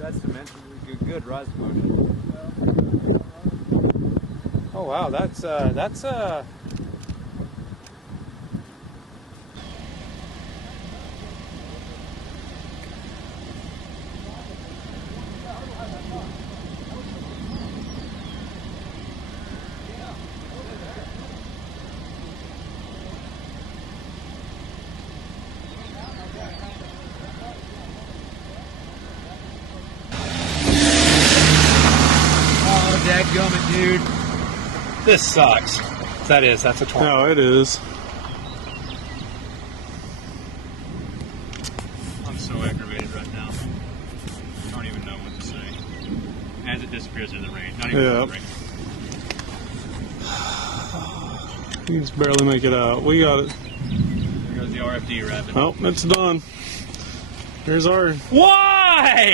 That's dimensionally good rise motion. Oh wow, that's Oh, dadgummit, dude. this sucks. That's a 20. No, it is. I'm so aggravated right now. I don't even know what to say. As it disappears in the rain. Not even in the rain. You can just barely make it out. We got it. There goes the RFD rabbit. Oh, it's done. Here's our Why?